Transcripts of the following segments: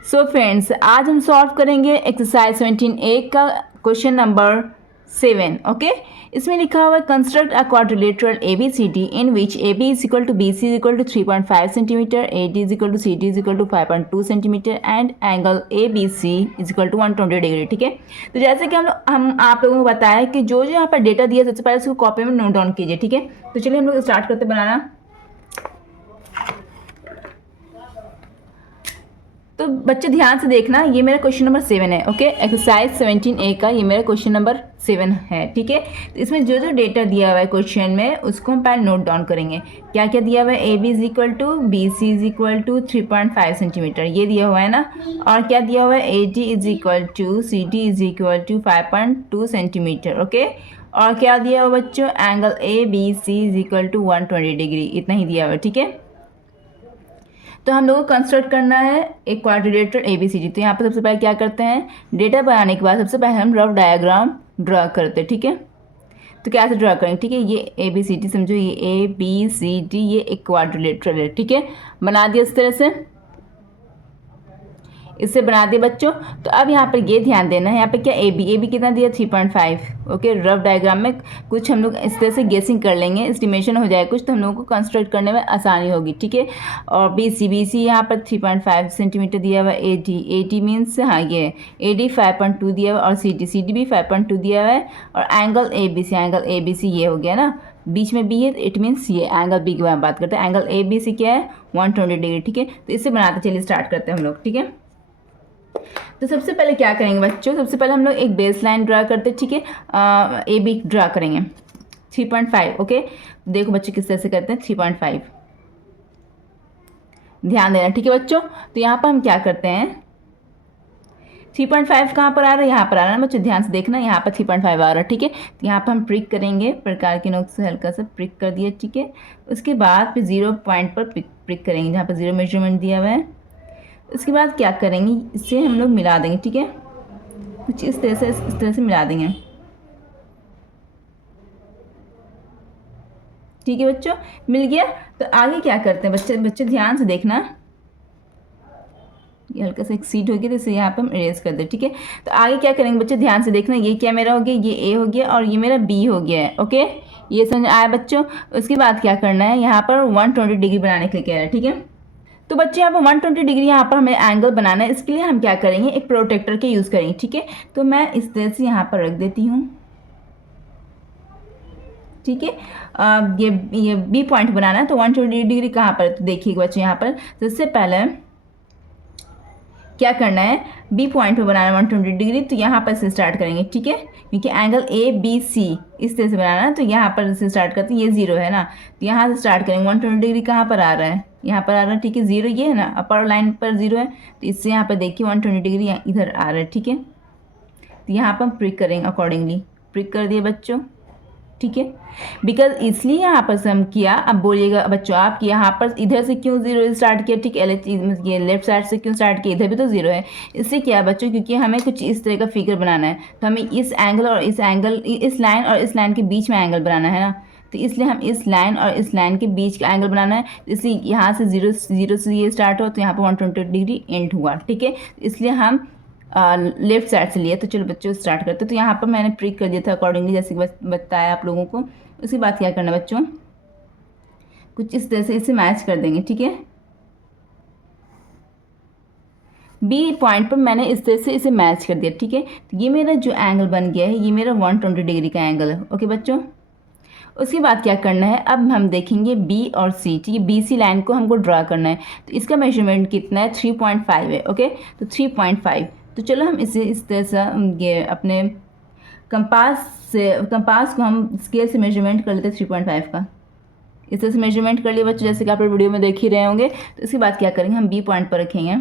So friends, आज हम solve करेंगे एक्सरसाइज 17A का क्वेश्चन नंबर 7। ओके, इसमें लिखा हुआ है construct a quadrilateral ABCD in which AB is equal to BC is equal to 3.5 centimetre, AD is equal to CD is equal to 5.2 centimetre and angle ABC is equal to 120 degree. ठीक है, तो जैसे कि हम आप लोगों को बताया कि जो जो यहाँ पर डेटा दिया सबसे पहले उसको कॉपी में नोट डाउन कीजिए। ठीक है, तो चलिए हम लोग स्टार्ट करते बनाना। तो बच्चे ध्यान से देखना, ये मेरा क्वेश्चन नंबर 7 है। ओके, एक्सरसाइज 17A का ये मेरा क्वेश्चन नंबर 7 है। ठीक है, तो इसमें जो जो डेटा दिया हुआ है क्वेश्चन में उसको हम पहले नोट डाउन करेंगे। क्या क्या दिया हुआ है? AB is equal to BC is equal to 3.5 centimetre, ये दिया हुआ है ना। और क्या दिया हुआ है? AD is equal to CD is equal to 5.2 centimetre. Okay, और क्या दिया हुआ बच्चों? Angle ABC is equal to 120 degree, इतना ही दिया हुआ है। ठीक है, तो हम लोगों को कंस्ट्रक्ट करना है एक क्वाड्रिलेटरल ABCD। तो यहाँ पर सबसे पहले क्या करते हैं, डेटा बनाने के बाद सबसे पहले हम रफ डायग्राम ड्रा करते हैं। ठीक है, तो कैसे ड्रा करेंगे? ठीक है, ये ABCD समझो, ये ABCD ये एक क्वाड्रिलेटरल है। ठीक है, बना दिया इस तरह से, इससे बना दिए बच्चों। तो अब यहाँ पर ये ध्यान देना है, यहाँ पे क्या AB कितना दिया? 3.5। ओके, रफ डायग्राम में कुछ हम लोग इस तरह से गेसिंग कर लेंगे, एस्टिमेशन हो जाए कुछ, तो हम लोगों को कंस्ट्रक्ट करने में आसानी होगी। ठीक है, और BC यहाँ पर 3.5 सेंटीमीटर दिया हुआ है। AD मीन्स हाँ ये AD 5.2 दिया हुआ है, और CD भी 5.2 दिया हुआ है, और एंगल ABC ये हो गया ना, बीच में B है, इट मीन्स ये एंगल B की बात करते हैं। एंगल ABC क्या है? 120 डिग्री। ठीक है, तो इससे बनाते चलिए स्टार्ट करते हैं हम लोग। ठीक है, तो सबसे पहले क्या करेंगे बच्चों, सबसे पहले हम लोग एक बेस लाइन ड्रा करते हैं। ठीक है, AB ड्रा करेंगे 3.5। ओके, देखो बच्चों किस तरह से करते हैं 3.5, ध्यान देना। ठीक है बच्चों, तो यहाँ पर हम क्या करते हैं, 3.5 कहाँ पर आ रहा है? यहाँ पर आ रहा है बच्चों, ध्यान से देखना, यहाँ पर 3.5 आ रहा है। ठीक है, तो यहाँ पर हम प्रिक करेंगे, प्रकार के नोक से हल्का सा प्रिक कर दिया। ठीक है, उसके बाद फिर 0 पॉइंट पर प्रिक करेंगे जहाँ पर 0 मेजरमेंट दिया हुआ है। उसके बाद क्या करेंगे, इससे हम लोग मिला देंगे। ठीक है, कुछ इस तरह से मिला देंगे। ठीक है बच्चों, मिल गया। तो आगे क्या करते हैं बच्चे ध्यान से देखना, ये हल्का सा एक्सीड हो गया, तो इसे यहाँ पर हम इरेज कर दे। ठीक है, तो आगे क्या करेंगे बच्चे ध्यान से देखना, ये क्या मेरा हो गया? ये A हो गया, और ये मेरा B हो गया है। ओके, ये समझ आया बच्चों। उसके बाद क्या करना है, यहाँ पर 120 डिग्री बनाने के लिए कह रहा है। ठीक है, तो बच्चे यहाँ पर 120 डिग्री यहाँ पर हमें एंगल बनाना है। इसके लिए हम क्या करेंगे, एक प्रोटेक्टर के यूज़ करेंगे। ठीक है, तो मैं इस तरह से यहाँ पर रख देती हूँ। ठीक है, ये B पॉइंट बनाना है, तो 120 डिग्री कहाँ पर? तो देखिएगा बच्चे यहाँ पर सबसे पहले क्या करना है, B पॉइंट पर बनाना है 120 डिग्री, तो यहाँ पर से स्टार्ट करेंगे। ठीक है, क्योंकि एंगल ABC इस तरह से बनाना है, तो यहाँ पर से स्टार्ट करते हैं, ये 0 है ना, तो यहाँ से स्टार्ट करेंगे। 120 डिग्री कहाँ पर आ रहा है? यहाँ पर आ रहा है। ठीक है, 0 ये है ना, अपर लाइन पर 0 है, तो इससे यहाँ पर देखिए 120 डिग्री इधर आ रहा है। ठीक है, तो यहाँ पर हम प्रिक करेंगे, अकॉर्डिंगली प्रिक कर दिए बच्चों। ठीक है, बिकॉज इसलिए यहाँ पर से हम किया। अब बोलिएगा बच्चों आप कि यहाँ पर इधर से क्यों 0 स्टार्ट किया? ठीक है, ये लेफ्ट साइड से क्यों स्टार्ट किया? इधर भी तो 0 है। इससे क्या बच्चों, क्योंकि हमें कुछ इस तरह का फिगर बनाना है, तो हमें इस एंगल और इस लाइन और इस लाइन के बीच में एंगल बनाना है ना, तो इसलिए हम इस लाइन और इस लाइन के बीच का एंगल बनाना है। इसलिए यहाँ से 0 से ये स्टार्ट हो, तो यहाँ पर 120 डिग्री एंड हुआ। ठीक है, इसलिए हम लेफ्ट साइड से लिए। तो चलो बच्चों स्टार्ट करते। तो यहाँ पर मैंने प्रिक कर दिया था अकॉर्डिंगली, जैसे बताया आप लोगों को। उसके बाद क्या करना बच्चों, कुछ इस तरह से इसे मैच कर देंगे। ठीक है, B पॉइंट पर मैंने इस तरह से इसे मैच कर दिया। ठीक है, तो ये मेरा जो एंगल बन गया है, ये मेरा 120 डिग्री का एंगल है। ओके बच्चों, उसके बाद क्या करना है, अब हम देखेंगे B और C। ठीक है, BC लाइन को हमको ड्रा करना है, तो इसका मेजरमेंट कितना है? 3.5 है। ओके, तो 3.5, तो चलो हम इसे इस तरह से ये अपने कंपास को हम स्केल से मेजरमेंट कर लेते हैं 3.5 का। इस तरह से मेजरमेंट कर लिए बच्चों, जैसे कि आप वीडियो में देख ही रहे होंगे। तो इसके बाद क्या करेंगे, हम B पॉइंट पर रखेंगे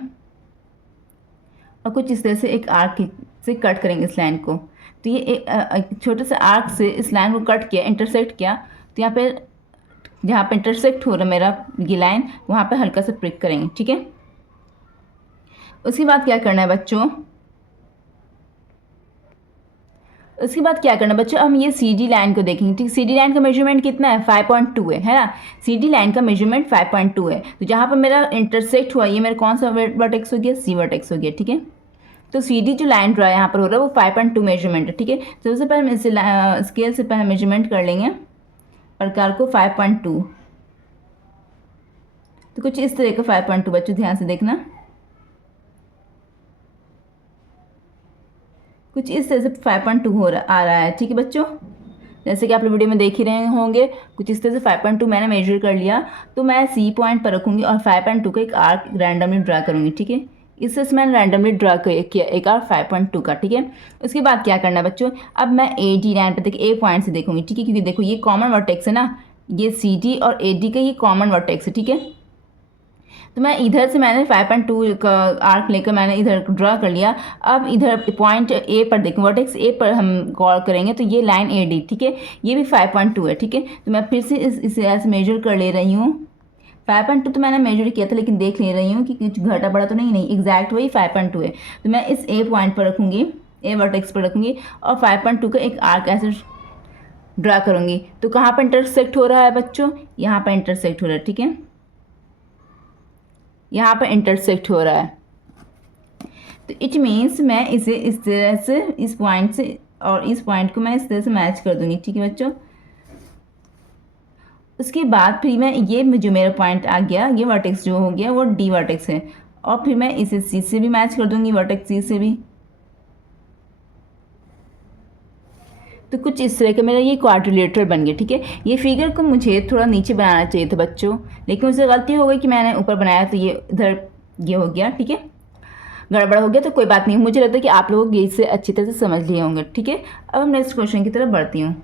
और कुछ इस तरह से एक आर्क से कट करेंगे इस लाइन को। तो ये एक छोटे से आर्क से इस लाइन को कट किया, इंटरसेक्ट किया, तो यहाँ पे जहाँ पे इंटरसेक्ट हो रहा है मेरा ये लाइन, वहाँ पे हल्का सा प्रिक करेंगे। ठीक है, उसके बाद क्या करना है बच्चों, उसके बाद क्या करना बच्चों, हम ये सी डी लाइन को देखेंगे। ठीक, सी डी लाइन का मेजरमेंट कितना है, 5.2 है ना। सी डी लाइन का मेजरमेंट 5.2 है। तो जहाँ पर मेरा इंटरसेक्ट हुआ, ये मेरा कौन सा वर्टेक्स हो गया, सी वर्टेक्स हो गया। ठीक है, तो सी डी जो लाइन ड्रा यहाँ पर हो रहा है वो 5.2 मेजरमेंट है। ठीक है, तो सबसे पहले हम इसे स्केल से पहले मेजरमेंट कर लेंगे प्रकार को 5.2। तो कुछ इस तरह का 5.2 बच्चों ध्यान से देखना, कुछ इस तरह से 5.2 आ रहा है। ठीक है बच्चों, जैसे कि आप लोग वीडियो में देख ही रहे होंगे, कुछ इस तरह से 5.2 मैंने मेजर कर लिया। तो मैं सी पॉइंट पर रखूँगी और 5.2 का एक आर्क रैंडमली ड्रा करूँगी। ठीक है, इस तरह से मैंने रैंडमली ड्रा किया एक आर्क 5.2 का। ठीक है, उसके बाद क्या करना है बच्चों, अब मैं ए डी लाइन पर देखिए ए पॉइंट से देखूँगी। ठीक है, क्योंकि देखो ये कॉमन वर्टेक्स है ना, ये सी डी और ए डी का ये कॉमन वर्टेक्स है। ठीक है, तो मैं इधर से मैंने 5.2 का आर्क लेकर मैंने इधर ड्रा कर लिया। अब इधर पॉइंट ए पर देखें, वर्टेक्स ए पर हम गौर करेंगे तो ये लाइन ए डी, ठीक है, ये भी 5.2 है। ठीक है, तो मैं फिर से इसे ऐसे मेजर कर ले रही हूँ। 5.2 तो मैंने मेजर किया था, लेकिन देख ले रही हूँ कि कुछ घटा बड़ा तो नहीं एग्जैक्ट वही 5.2 है। तो मैं इस ए पॉइंट पर रखूँगी, ए वर्टेक्स पर रखूँगी और 5.2 का एक आर्क ऐसे ड्रा करूँगी। तो कहाँ पर इंटरसेक्ट हो रहा है बच्चों, यहाँ पर इंटरसेक्ट हो रहा है। ठीक है, यहाँ पर इंटरसेक्ट हो रहा है। तो इट मीन्स मैं इसे इस तरह से, इस पॉइंट से और इस पॉइंट को मैं इस तरह से मैच कर दूंगी। ठीक है बच्चों, उसके बाद फिर मैं ये जो मेरा पॉइंट आ गया, ये वर्टेक्स जो हो गया वो डी वर्टेक्स है, और फिर मैं इसे सी से भी मैच कर दूंगी, वर्टेक्स सी से भी। तो कुछ इस तरह का मेरा ये क्वाड्रिलेटरल बन गया। ठीक है, ये फिगर को मुझे थोड़ा नीचे बनाना चाहिए था बच्चों, लेकिन उससे गलती हो गई कि मैंने ऊपर बनाया तो ये इधर ये हो गया। ठीक है, गड़बड़ हो गया, तो कोई बात नहीं। मुझे लगता है कि आप लोग ये इससे अच्छी तरह से समझ लिए होंगे। ठीक है, अब हम नेक्स्ट क्वेश्चन की तरफ बढ़ती हूँ।